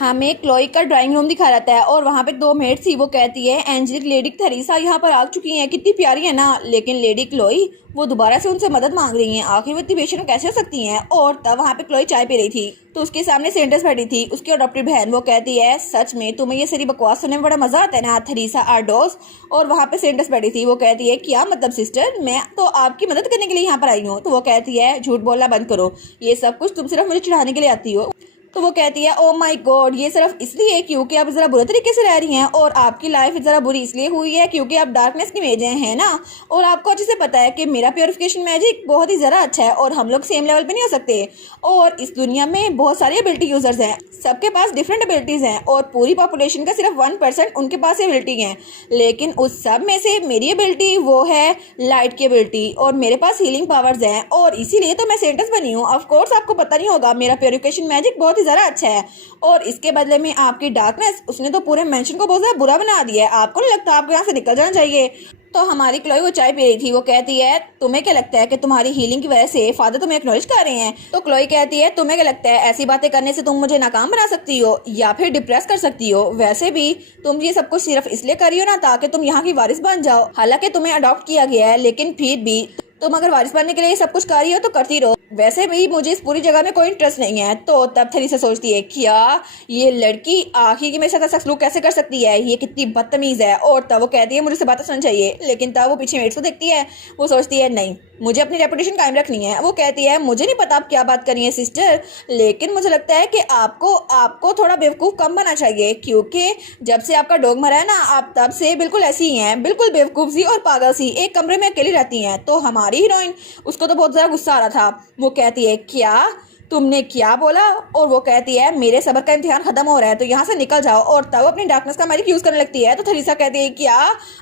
हमें क्लोई का drawing room दिखा रहता है और वहाँ पे दो मेड थी। वो कहती है एंजेलिक लेडी थरीसा यहाँ पर आ चुकी हैं, कितनी प्यारी है ना। लेकिन लेडी क्लोई वो दोबारा से उनसे मदद मांग रही हैं। आखिर वो इतनी बेशर्म कैसे हो सकती हैं। और तब वहाँ पे क्लोई चाय पी रही थी तो उसके सामने सेंटर्स बैठी थी, उसकी अडॉप्टेड बहन। वो कहती है सच में तुम्हें ये सारी बकवास सुनने में बड़ा मजा आता है ना थरीसा आर्डोस। और वहाँ पे सेंटर्स बैठी थी। वो कहती है क्या मतलब सिस्टर, मैं तो आपकी मदद करने के लिए यहाँ पर आई हूँ। तो वो कहती है झूठ बोलना बंद करो, ये सब कुछ तुम सिर्फ मुझे चिढ़ाने के लिए आती हो। तो वो कहती है ओ माय गॉड, ये सिर्फ इसलिए क्योंकि आप जरा बुरे तरीके से रह रही हैं और आपकी लाइफ जरा बुरी इसलिए हुई है क्योंकि आप डार्कनेस की मेज हैं ना। और आपको अच्छे से पता है कि मेरा प्योरिफिकेशन मैजिक बहुत ही ज़रा अच्छा है और हम लोग सेम लेवल पे नहीं हो सकते। और इस दुनिया में बहुत सारे एबिलिटी यूजर्स हैं, सबके पास डिफरेंट एबिलिटीज़ हैं और पूरी पॉपुलेशन का सिर्फ 1% उनके पास एबिलिटी है। लेकिन उस सब में से मेरी एबिलिटी वो है लाइट की एबिलिटी और मेरे पास हीलिंग पावर्स हैं और इसीलिए तो मैं सेंटर्स बनी हूँ। ऑफ कोर्स आपको पता नहीं होगा, मेरा प्योरिफिकेशन मैजिक बहुत ज़रा अच्छा है और इसके बदले में आपकी डार्कनेस उसने तो पूरे मेंशन को बहुत ज़्यादा बुरा बना दिया है। आपको नहीं लगता आपको यहाँ से निकल जाना चाहिए। तो हमारी क्लोई वो चाय पी रही थी। वो कहती है तुम्हें क्या लगता है कि तुम्हारी हीलिंग की वजह से फादर तुम्हें एक्नॉलेज कर रहे हैं। तो क्लोई कहती है तुम्हें क्या लगता है ऐसी बातें करने से तुम मुझे नाकाम बना सकती हो या फिर डिप्रेस कर सकती हो। वैसे भी तुम ये सब कुछ सिर्फ इसलिए कर रही हो ना ताकि तुम यहाँ की वारिस बन जाओ। हालांकि तुम्हें अडॉप्ट किया गया है लेकिन फिर भी तुम अगर वारिस बनने के लिए सब कुछ कर रही हो तो करती रहो। वैसे भी मुझे इस पूरी जगह में कोई इंटरेस्ट नहीं है। तो तब थरीसा सोचती है क्या ये लड़की आखिर की मेरे साथ ऐसा सलूक कैसे कर सकती है, ये कितनी बदतमीज है। और तब वो कहती है मुझे से बातें सुननी चाहिए। लेकिन तब वो पीछे मेट्स को देखती है। वो सोचती है नहीं, मुझे अपनी रेपुटेशन कायम रखनी है। वो कहती है मुझे नहीं पता आप क्या बात कर रही हैं सिस्टर, लेकिन मुझे लगता है कि आपको थोड़ा बेवकूफ़ कम बनना चाहिए क्योंकि जब से आपका डॉग मरा है ना आप तब से बिल्कुल ऐसी ही हैं, बिल्कुल बेवकूफ़ सी और पागल सी, एक कमरे में अकेली रहती हैं। तो हमारी हीरोइन उसको तो बहुत ज़्यादा गुस्सा आ रहा था। वो कहती है क्या तुमने क्या बोला। और वो कहती है मेरे सब्र का इम्तिहान खत्म हो रहा है तो यहाँ से निकल जाओ। और तब अपनी डार्कनेस का मैजिक यूज करने लगती है। तो थरीसा कहती है क्या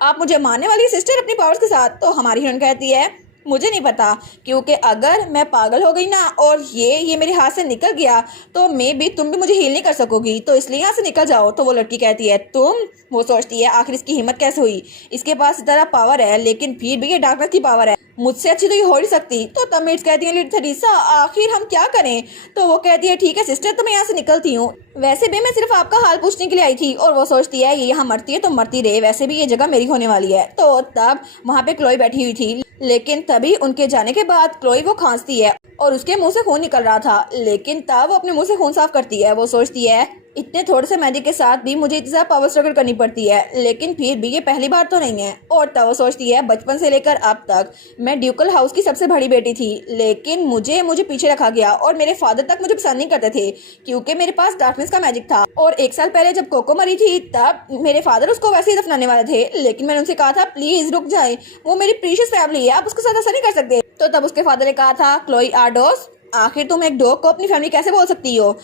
आप मुझे मारने वाली सिस्टर अपनी पावर्स के साथ। तो हमारी हीरोइन कहती है मुझे नहीं पता क्योंकि अगर मैं पागल हो गई ना और ये मेरे हाथ से निकल गया तो मे भी तुम भी मुझे हील नहीं कर सकोगी, तो इसलिए यहाँ से निकल जाओ। तो वो लड़की कहती है तुम। वो सोचती है आखिर इसकी हिम्मत कैसे हुई, इसके पास इस तरह पावर है लेकिन फिर भी ये डार्कनेस की पावर है, मुझसे अच्छी तो ये हो नहीं सकती। तो तब मेट्स कहती है लेडी थरीसा आखिर हम क्या करें। तो वो कहती है ठीक है सिस्टर तो मैं यहाँ से निकलती हूँ, वैसे भी मैं सिर्फ आपका हाल पूछने के लिए आई थी। और वो सोचती है ये यहाँ मरती है तो मरती रहे, वैसे भी ये जगह मेरी होने वाली है। तो तब वहाँ पे क्लोई बैठी हुई थी लेकिन तभी उनके जाने के बाद क्लोई वो खांसती है और उसके मुंह से खून निकल रहा था। लेकिन तब वो अपने मुंह से खून साफ करती है। वो सोचती है इतने थोड़े से मैजिक के साथ भी मुझे इतना पावर स्ट्रगल करनी पड़ती है लेकिन फिर भी ये पहली बार तो नहीं है। और तब वो सोचती है बचपन से लेकर अब तक मैं ड्यूकल हाउस की सबसे बड़ी बेटी थी लेकिन मुझे पीछे रखा गया और मेरे फादर तक मुझे पसंद नहीं करते थे क्योंकि मेरे पास डार्कनेस का मैजिक था। और 1 साल पहले जब कोको मरी थी तब मेरे फादर उसको वैसे ही दफनाने वाले थे लेकिन मैंने उनसे कहा था प्लीज रुक जाए, वो मेरी प्रीशियस फैमिली है, आप उसके साथ ऐसा नहीं कर सकते। तो तब उसके फादर ने कहा था क्लोई आर्डोस आखिर तुम एक डॉग को अपनी फैमिली कैसे बोल सकती हो।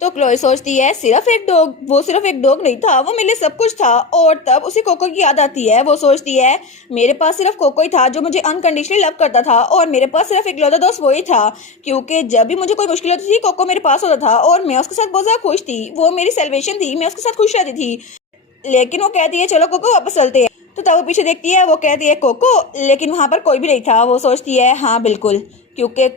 तो क्लोई सोचती है सिर्फ एक डॉग, वो सिर्फ एक डॉग नहीं था, वो मेरे लिए सब कुछ था। और तब उसे कोको की याद आती है। वो सोचती है मेरे पास सिर्फ कोको ही था जो मुझे अनकंडीशनली लव करता था और मेरे पास सिर्फ एक लौता दोस्त वही था क्योंकि जब भी मुझे कोई मुश्किल होती थी कोको मेरे पास होता था और मैं उसके साथ बहुत ज़्यादा खुश थी, वो मेरी सेलिब्रेशन थी, मैं उसके साथ खुश रहती थी। लेकिन वो कहती है चलो कोको वापस चलते हैं। तो तब वो पीछे देखती है। वो कहती है कोको, लेकिन वहाँ पर कोई भी नहीं था। वो सोचती है हाँ बिल्कुल क्योंकि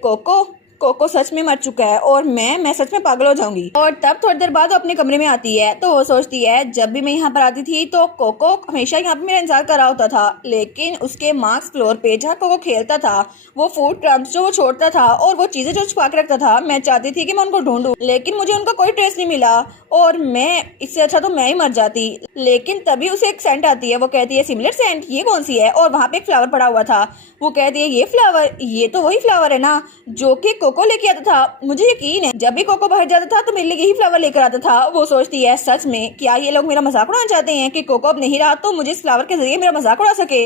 कोको सच में मर चुका है और मैं सच में पागल हो जाऊंगी। और तब थोड़ी देर बाद वो अपने कमरे में आती है। तो वो सोचती है जब भी मैं यहाँ पर आती थी तो कोको हमेशा यहाँ पे मेरा इंतजार कर रहा होता था लेकिन उसके मार्क्स फ्लोर पे जहाँ कोको खेलता था वो फूड क्रम्स जो वो छोड़ता था और वो चीजें जो छुपा के रखता था, मैं चाहती थी कि मैं उनको ढूंढूं लेकिन मुझे उनका कोई ट्रेस नहीं मिला और मैं इससे अच्छा तो मैं ही मर जाती। लेकिन तभी उसे एक सेंट आती है। वो कहती है सिमिलर सेंट, ये कौन सी है। और वहाँ पे एक फ्लावर पड़ा हुआ था। वो कहती है ये फ्लावर, ये तो वही फ्लावर है ना जो कि कोको लेके आता था। मुझे यकीन है जब भी कोको बाहर जाता था तो मेरे लिए यही फ्लावर लेकर आता था। वो सोचती है सच में क्या ये लोग मेरा मजाक उड़ाना चाहते हैं कि कोको अब नहीं रहा तो मुझे इस फ्लावर के जरिए मेरा मजाक उड़ा सके।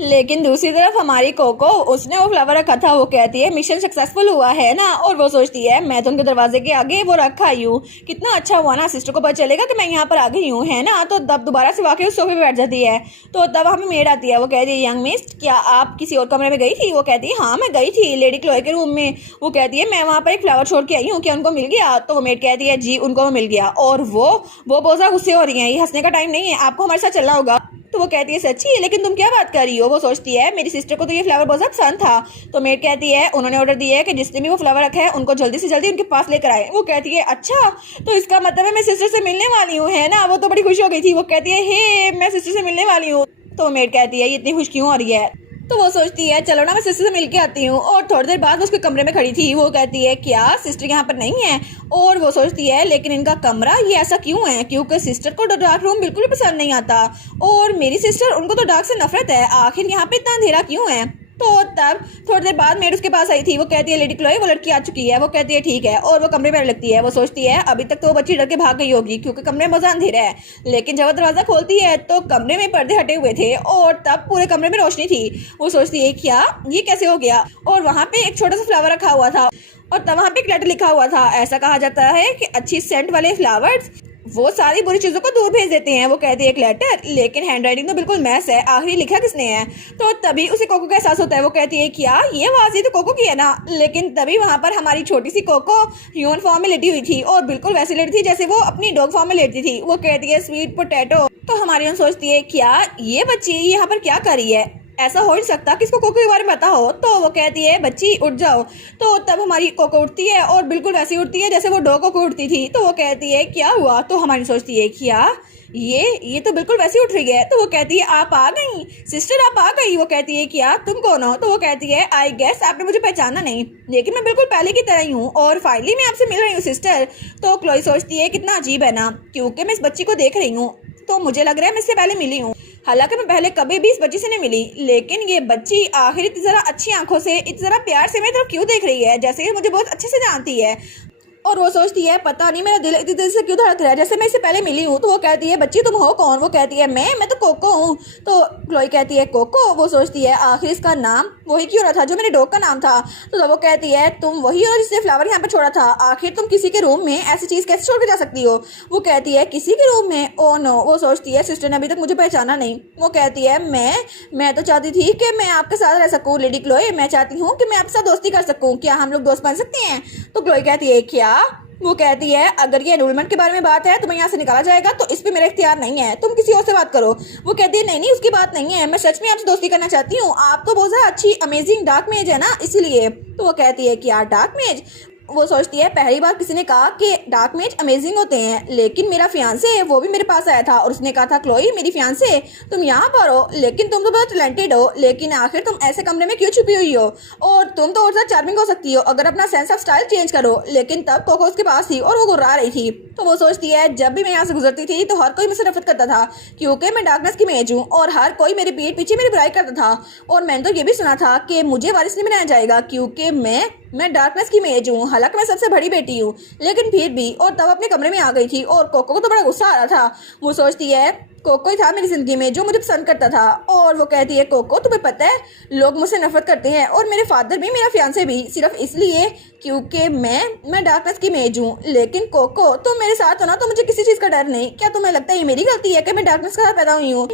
लेकिन दूसरी तरफ हमारी कोको, उसने वो फ्लावर रखा था। वो कहती है मिशन सक्सेसफुल हुआ है ना। और वो सोचती है मैं तो उनके दरवाजे के आगे वो रखा आई हूँ, कितना अच्छा हुआ ना, सिस्टर को पता चलेगा कि मैं यहाँ पर आ गई हूँ है ना। तो तब दोबारा से वाकई उस सोफे पे बैठ जाती है। तो तब हमें मेड आती है। वो कहती है यंग मिस क्या आप किसी और कमरे में गई थी। वो कहती है हाँ मैं गई थी लेडी क्लोई के रूम में। वो कहती है मैं वहाँ पर एक फ्लावर छोड़ के आई हूँ, क्या उनको मिल गया। तो वो मेड कहती है जी उनको मिल गया। और वो बहुत ज़्यादा गुस्से हो रही है, ये हंसने का टाइम नहीं है, आपको हमारे साथ चलना होगा। तो वो कहती है सच्ची, लेकिन तुम क्या बात कर रही हो? वो सोचती है मेरी सिस्टर को तो ये फ्लावर बहुत पसंद था। तो मेड कहती है उन्होंने ऑर्डर दिया है कि जिसने भी वो फ्लावर रखा है उनको जल्दी से जल्दी उनके पास लेकर आए। वो कहती है अच्छा, तो इसका मतलब है मैं सिस्टर से मिलने वाली हूँ, है ना? वो तो बड़ी खुश हो गई थी। वो कहती है हे, मैं सिस्टर से मिलने वाली हूँ। तो मेड कहती है ये इतनी खुश क्यों हो रही है? तो वो सोचती है चलो ना मैं सिस्टर से मिलके आती हूँ। और थोड़ी देर बाद वो उसके कमरे में खड़ी थी। वो कहती है क्या सिस्टर यहाँ पर नहीं है? और वो सोचती है लेकिन इनका कमरा ये ऐसा क्यों है? क्योंकि सिस्टर को डार्क रूम बिल्कुल भी पसंद नहीं आता और मेरी सिस्टर उनको तो डार्क से नफरत है। आखिर यहाँ पे इतना अंधेरा क्यों है? तो तब थोड़ी देर बाद मेड उसके पास आई थी। वो कहती है लेडी क्लोई वो लड़की आ चुकी है। वो कहती है ठीक है और वो कमरे में लगती है। वो सोचती है अभी तक तो वो बच्ची डर के भाग गई होगी क्योंकि कमरे में मजा अंधेरा है, लेकिन जब वो दरवाजा खोलती है तो कमरे में पर्दे हटे हुए थे और तब पूरे कमरे में रोशनी थी। वो सोचती है क्या ये कैसे हो गया? और वहाँ पे एक छोटा सा फ्लावर रखा हुआ था और तब वहाँ पे एक लेटर लिखा हुआ था। ऐसा कहा जाता है कि अच्छी सेंट वाले फ्लावर्स वो सारी बुरी चीजों को दूर भेज देते हैं। वो कहती है एक लेटर, लेकिन हैंडराइटिंग तो बिल्कुल मैस है, आखिरी लिखा किसने है? तो तभी उसे कोको का एहसास होता है। वो कहती है क्या ये आवाज ही तो कोको की है ना? लेकिन तभी वहां पर हमारी छोटी सी कोको ह्यूमन फॉर्म में लेटी हुई थी और बिल्कुल वैसी लेटी थी जैसे वो अपनी डॉग फॉर्म में लेटी थी। वो कहती है स्वीट पोटैटो। तो हमारी सोचती है क्या ये बच्ची यहाँ पर क्या कर रही है? ऐसा हो नहीं सकता किसको कोको के बारे में पता हो। तो वो कहती है बच्ची उठ जाओ। तो तब हमारी कोको उठती है और बिल्कुल वैसी उठती है जैसे वो डॉग कोको उठती थी। तो वो कहती है क्या हुआ? तो हमारी सोचती है क्या ये तो बिल्कुल वैसी उठ रही है। तो वो कहती है आप आ गई सिस्टर, आप आ गई। वो कहती है क्या तुम कौन हो? तो वो कहती है आई गेस आपने मुझे पहचाना नहीं, लेकिन मैं बिल्कुल पहले की तरह ही हूँ और फाइनली मैं आपसे मिल रही हूँ सिस्टर। तो क्लोई सोचती है कितना अजीब है ना, क्योंकि मैं इस बच्ची को देख रही हूँ तो मुझे लग रहा है मैं इससे पहले मिली हूँ। हालांकि मैं पहले कभी भी इस बच्ची से नहीं मिली, लेकिन ये बच्ची आखिर इतनी जरा अच्छी आंखों से इतनी जरा प्यार से मेरी तरफ क्यों देख रही है, जैसे कि मुझे बहुत अच्छे से जानती है। और वो सोचती है पता नहीं मेरा दिल इतनी देर से क्यों धड़क रहा है जैसे मैं इससे पहले मिली हूँ। तो वो कहती है बच्ची तुम हो कौन? वो कहती है मैं तो कोको हूँ। तो क्लोई कहती है कोको? वो सोचती है आखिर इसका नाम वही क्यों रहा था जो मेरे डॉग का नाम था। तो वो कहती है तुम वही हो जिसने फ्लावर यहाँ पे छोड़ा था, आखिर तुम किसी के रूम में ऐसी चीज कैसे छोड़ के जा सकती हो? वो कहती है किसी के रूम में? Oh no. वो सोचती है सिस्टर ने अभी तक मुझे पहचाना नहीं। वो कहती है मैं तो चाहती थी कि मैं आपके साथ रह सकूँ लेडी क्लोई, मैं चाहती हूँ कि मैं आपके साथ दोस्ती कर सकूँ, क्या हम लोग दोस्त बन सकते हैं? तो क्लोई कहती है क्या? वो कहती है अगर ये एनरोलमेंट के बारे में बात है तुम्हें यहाँ से निकाला जाएगा तो इस पे मेरा इख्तियार नहीं है, तुम किसी और से बात करो। वो कहती है नहीं उसकी बात नहीं है, मैं सच में आपसे दोस्ती करना चाहती हूँ, आप तो बहुत ज़्यादा अच्छी अमेजिंग डार्क मेज है ना इसीलिए। तो वो कहती है कि यार डार्क मेज? वो सोचती है पहली बार किसी ने कहा कि डार्क मेज अमेजिंग होते हैं, लेकिन मेरा फियांसे वो भी मेरे पास आया था और उसने कहा था क्लोई मेरी फियांसे तुम यहाँ पर हो, लेकिन तुम तो बहुत टैलेंटेड हो, लेकिन आखिर तुम ऐसे कमरे में क्यों छुपी हुई हो? और तुम तो और ज़्यादा चार्मिंग हो सकती हो अगर अपना सेंस ऑफ स्टाइल चेंज करो। लेकिन तब कोको उसके पास थी और वो गुर्रा रही थी। तो वो सोचती है जब भी मैं यहाँ से गुजरती थी तो हर कोई मुझसे नफरत करता था क्योंकि मैं डार्कनेस की मेज हूँ और हर कोई मेरे पीठ पीछे मेरी बुराई करता था। और मैंने तो ये भी सुना था कि मुझे वारिस नहीं बनाया जाएगा क्योंकि मैं डार्कनेस की मेज हूँ, हालांकि मैं सबसे बड़ी बेटी हूँ, लेकिन फिर भी। और तब अपने कमरे में आ गई थी और कोको को तो बड़ा गुस्सा आ रहा था। वो सोचती है कोको ही था मेरी जिंदगी में जो मुझे पसंद करता था। और वो कहती है कोको तुम्हें पता है लोग मुझसे नफरत करते हैं और मेरे फादर भी मेरा फियांसे भी, सिर्फ इसलिए क्योंकि मैं डार्कनेस की मेज हूँ। लेकिन कोको तुम मेरे साथ हो ना तो मुझे किसी चीज़ का डर नहीं। क्या तुम्हें लगता है ये मेरी गलती है कि मैं डार्कनेस के साथ पैदा हुई हूँ?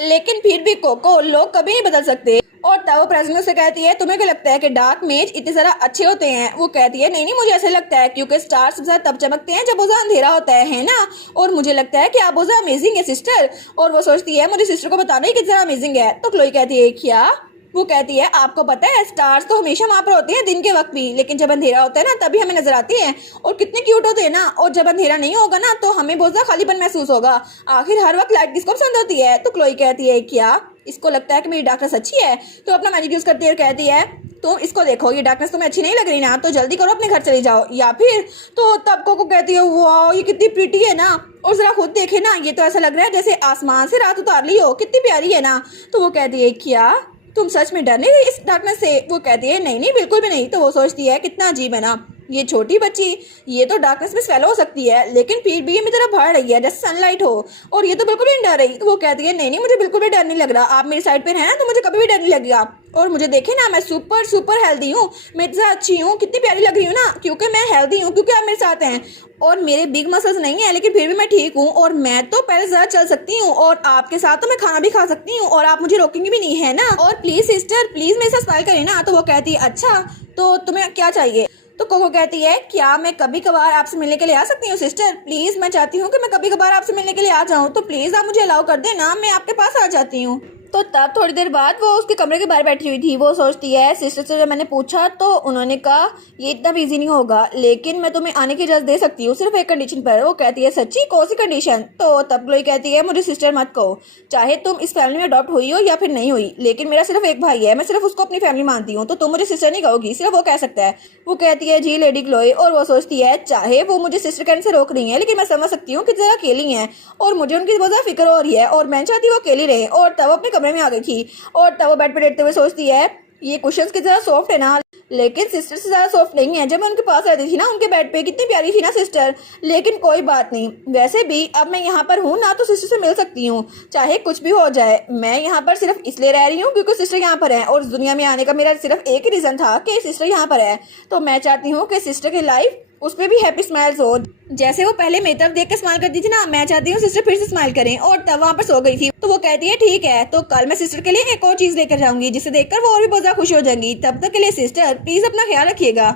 लेकिन फिर भी कोको लोग कभी नहीं बदल सकते। और तब वो प्रेजेंट से कहती है तुम्हें क्या लगता है कि डार्क मेज इतने ज़रा अच्छे होते हैं? वो कहती है नहीं मुझे ऐसा लगता है क्योंकि स्टार्स सबसे ज़्यादा तब चमकते हैं जब बहुत अंधेरा होता है ना? और मुझे लगता है कि आप बहुत ज़्यादा अमेजिंग है सिस्टर। और वो सोचती है मुझे सिस्टर को बताना ही कितना ज़्यादा अमेजिंग है। तो क्लोई कहती है क्या? वो कहती है आपको पता है स्टार्स तो हमेशा वहाँ पर होते हैं दिन के वक्त भी, लेकिन जब अंधेरा होता है ना तभी हमें नजर आती हैं और कितने क्यूट होते हैं ना। और जब अंधेरा नहीं होगा ना तो हमें बहुत ज़्यादा खालीपन महसूस होगा। आखिर हर वक्त लाइट किसको पसंद होती है? तो क्लोई कहती है क्या इसको लगता है कि मेरी डार्कनेस अच्छी है? तो अपना मैजिक यूज करती है और कहती है तो इसको देखो ये डार्कनेस तुम्हें अच्छी नहीं लग रही ना, तो जल्दी करो अपने घर चली जाओ। या फिर तो तब को कहती है वाह ये कितनी प्रीटी है ना, और जरा खुद देखे ना ये तो ऐसा लग रहा है जैसे आसमान से रात उतार ली हो, कितनी प्यारी है ना। तो वो कहती है क्या तुम सच में डर नहीं रही इस डार्कनेस से? वो कहती है नहीं बिल्कुल भी नहीं। तो वो सोचती है कितना अजीब है ना ये छोटी बच्ची, ये तो डार्कनेस में स्वेलो हो सकती है लेकिन फिर भी ये मेरी तरफ बढ़ रही है जैसे सनलाइट हो, और ये तो बिल्कुल भी नहीं डर रही। तो वो कहती है नहीं मुझे बिल्कुल भी डर नहीं लग रहा, आप मेरी साइड पे हैं ना तो मुझे कभी भी डर नहीं लगेगा। और मुझे देखे ना मैं सुपर हेल्दी हूँ, मैं इतना अच्छी हूँ, कितनी प्यारी लग रही हूँ ना क्योंकि मैं हेल्दी हूँ, क्योंकि आप मेरे साथ हैं। और मेरे बिग मसल्स नहीं है लेकिन फिर भी मैं ठीक हूँ और मैं तो पहले ज़्यादा चल सकती हूँ और आपके साथ तो मैं खाना भी खा सकती हूँ और आप मुझे रोकेंगे भी नहीं है ना। और प्लीज़ सिस्टर प्लीज़ मेरे साथ स्माइल करें ना। तो वो कहती है अच्छा तो तुम्हें क्या चाहिए? तो कोको कहती है क्या मैं कभी कभार आपसे मिलने के लिए आ सकती हूँ सिस्टर? प्लीज मैं चाहती हूँ कि मैं कभी कभार आपसे मिलने के लिए आ जाऊँ, तो प्लीज आप मुझे अलाउ कर देना, मैं आपके पास आ जाती हूँ। तो तब थोड़ी देर बाद वो उसके कमरे के बाहर बैठी हुई थी। वो सोचती है, सिस्टर से जब मैंने पूछा तो उन्होंने कहा ये इतना भी इजी नहीं होगा, लेकिन मैं तुम्हें आने की इजाजत दे सकती हूँ सिर्फ एक कंडीशन पर। वो कहती है सच्ची, कौन सी कंडीशन? तो तब क्लोई कहती है मुझे सिस्टर मत कहो, चाहे तुम इस फैमिली में अडॉप्ट हुई हो या फिर नहीं हुई, लेकिन मेरा सिर्फ एक भाई है, मैं सिर्फ उसको अपनी फैमिली मानती हूँ, तो तुम मुझे सिस्टर नहीं कहोगी, सिर्फ वो कह सकता है। वो कहती है जी लेडी क्लोई, और वो सोचती है चाहे वो मुझे सिस्टर कहने से रोक रही है, लेकिन मैं समझ सकती हूँ कि जरा अकेली है और मुझे उनकी बहुत ज्यादा फिक्र हो रही है और मैं चाहती हूँ वो अकेली रहे। और तब अपने कमरे में आ गई थी और तब वो बेड पे लेटते हुए सोचती है ये कुशन्स की तरह सॉफ्ट है ना, लेकिन सिस्टर से ज्यादा सॉफ्ट नहीं है। जब मैं उनके पास रहती थी ना, उनके बेड पे कितनी प्यारी थी ना सिस्टर, लेकिन कोई बात नहीं, वैसे भी अब मैं यहाँ पर हूँ ना, तो सिस्टर से मिल सकती हूँ चाहे कुछ भी हो जाए। मैं यहाँ पर सिर्फ इसलिए रह रही हूँ क्योंकि सिस्टर यहाँ पर है, और इस दुनिया में आने का मेरा सिर्फ एक ही रीजन था कि सिस्टर यहाँ पर है। तो मैं चाहती हूँ कि सिस्टर की लाइफ उसमें भी हैप्पी स्माइल्स हो, जैसे वो पहले मेरी तरफ देख के स्माइल करती थी ना, मैं चाहती हूँ सिस्टर फिर से स्माइल करें। और तब वहाँ पर सो गई थी। तो वो कहती है ठीक है, तो कल मैं सिस्टर के लिए एक और चीज लेकर जाऊंगी जिसे देखकर वो और भी बहुत ज्यादा खुश हो जाएंगी। तब तक के लिए सिस्टर प्लीज अपना ख्याल रखिएगा।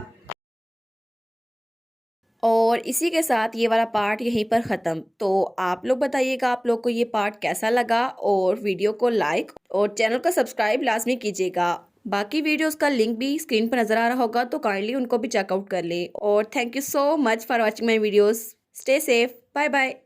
और इसी के साथ ये वाला पार्ट यहीं पर ख़त्म। तो आप लोग बताइएगा आप लोग को ये पार्ट कैसा लगा, और वीडियो को लाइक और चैनल को सब्सक्राइब लाजमी कीजिएगा। बाकी वीडियोस का लिंक भी स्क्रीन पर नज़र आ रहा होगा, तो काइंडली उनको भी चेकआउट कर ले। और thank you so much for watching my videos. Stay safe, bye bye.